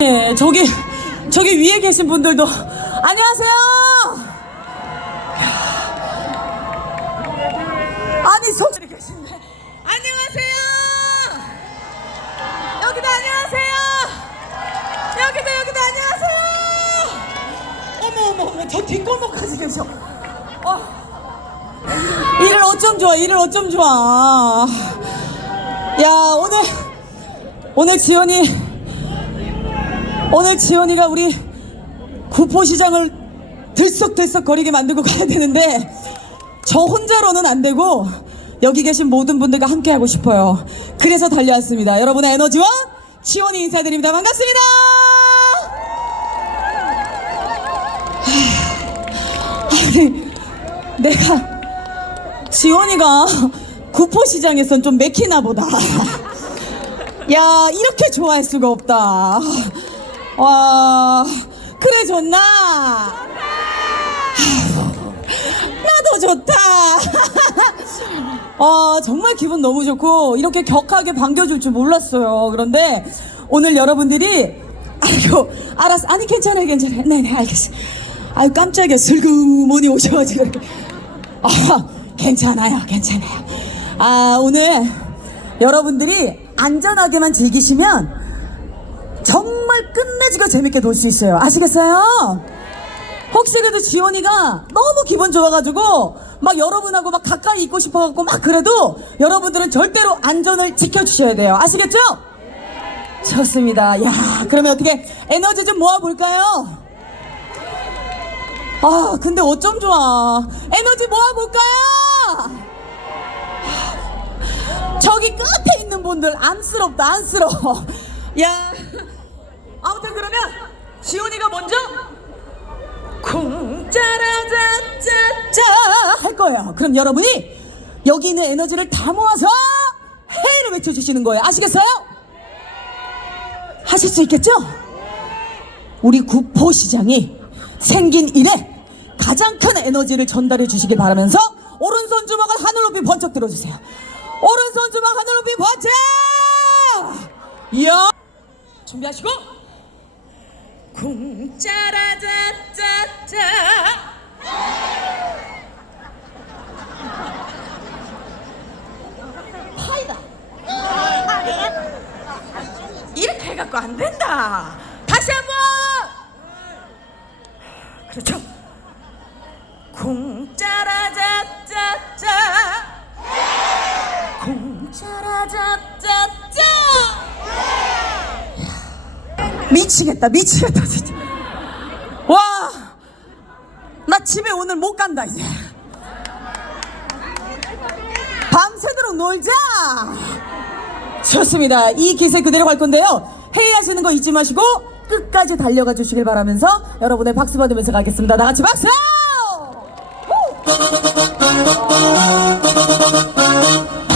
예, 저기 저기 위에 계신 분들도 안녕하세요. 아니 속들이 계신데 안녕하세요. 여기도 안녕하세요. 여기도 여기도 안녕하세요. 어머 어머 어머 저 뒷골목까지 계셔. 어. 일을 어쩜 좋아 일을 어쩜 좋아. 야 오늘 오늘 지연이 오늘 지연이가 우리 구포시장을 들썩들썩 거리게 만들고 가야 되는데 저 혼자로는 안 되고 여기 계신 모든 분들과 함께 하고 싶어요. 그래서 달려왔습니다. 여러분의 에너지와 지원이 인사드립니다. 반갑습니다. 하, 아니, 내가 지원이가 구포시장에선 좀 맥히나 보다. 야 이렇게 좋아할 수가 없다. 와 그래 좋나? 나도 좋다. 어, 정말 기분 너무 좋고 이렇게 격하게 반겨줄 줄 몰랐어요. 그런데 오늘 여러분들이 아이고 알았어 아니 괜찮아요 괜찮아요 네네 알겠어. 아유 깜짝이야 슬그머니 오셔가지고. 아 괜찮아요 괜찮아요. 아 오늘 여러분들이 안전하게만 즐기시면 정말 끝내주고 재밌게 놀 수 있어요. 아시겠어요? 혹시 그래도 지원이가 너무 기분 좋아가지고 막 여러분하고 막 가까이 있고 싶어갖고 막 그래도 여러분들은 절대로 안전을 지켜주셔야 돼요. 아시겠죠? 좋습니다. 야, 그러면 어떻게 에너지 좀 모아볼까요? 아, 근데 어쩜 좋아. 에너지 모아볼까요? 저기 끝에 있는 분들 안쓰럽다, 안쓰러워. 야, 아무튼 그러면 지훈이가 먼저 쿵짜라짜짜짜 할 거예요. 그럼 여러분이 여기 있는 에너지를 다 모아서 헤이를 외쳐주시는 거예요. 아시겠어요? 하실 수 있겠죠? 우리 구포시장이 생긴 이래 가장 큰 에너지를 전달해 주시길 바라면서 오른손 주먹을 하늘 높이 번쩍 들어주세요. 오른손 주먹 하늘 높이 번쩍! 이야! 준비하시고 쿵짜라짜짜짜. 파이다. 이렇게 해갖고 안 된다. 다시 한번. 그렇죠. 쿵짜라짜짜짜 미치겠다 미치겠다 진짜. 와 나 집에 오늘 못 간다 이제. 밤새도록 놀자. 좋습니다. 이 기세 그대로 갈 건데요. 회의하시는 거 잊지 마시고 끝까지 달려가 주시길 바라면서 여러분의 박수 받으면서 가겠습니다. 다 같이 박수! 박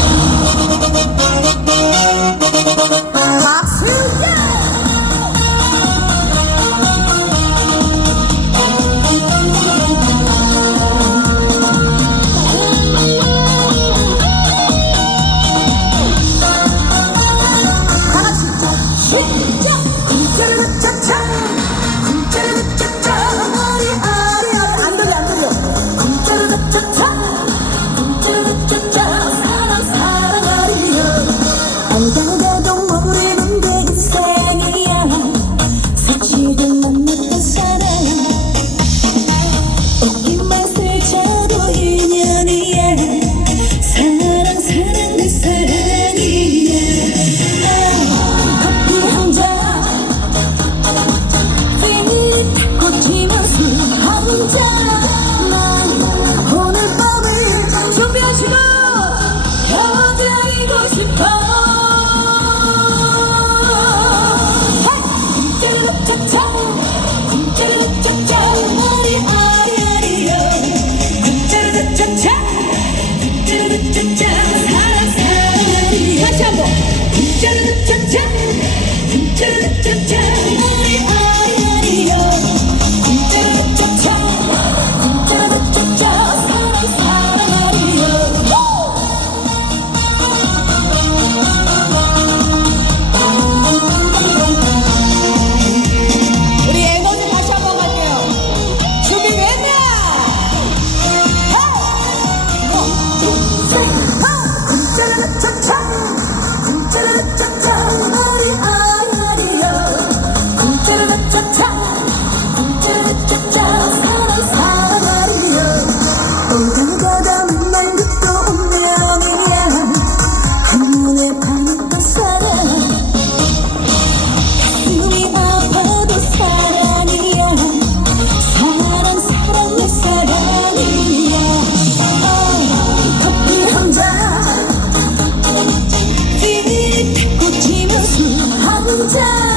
time.